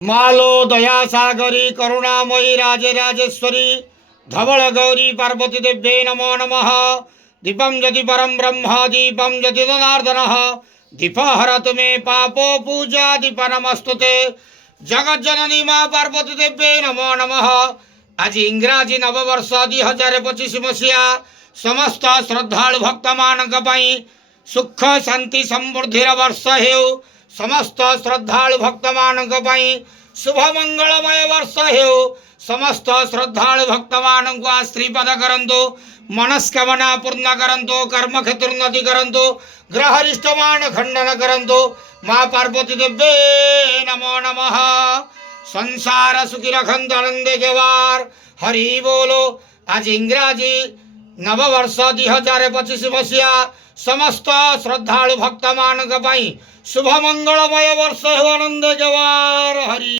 मालो दया सागरी करुणामयी राजे राजेश्वरी धवल गौरी पार्वती देव्यै नमो नमः। दीपं ज्योति परम ब्रह्म दीपं ज्योति जनार्दन दीप हरतु मे पापो पूजा दीप नमस्तुते। जगत जननी माँ पार्वती देव्यै नमो नमः। आज इंग्राजी नववर्ष 2025 मसीहा समस्त श्रद्धालु भक्त मानक पई सुख शांति समृद्धिर वर्ष हेउ। समस्त श्रद्धालु भक्त मानक पई शुभ मंगलमय वर्ष हेउ। समस्त श्रद्धालु भक्त मानक आश्रीपद करंतु मनस्कामना पूर्ण करंतु कर्म क्षेत्र उन्नति करंतु ग्रहरिष्टमान खंडन करंतु। माँ पार्वती देव्यै नमो नमः। संसार सुखी रखंतु आनंदे जवार हरि बोलो। आज इंग्राजी नववर्ष 2025 मसीहा समस्त श्रद्धालु भक्त मानक शुभ मंगलमय वर्ष हो। आनंद जवार हरि।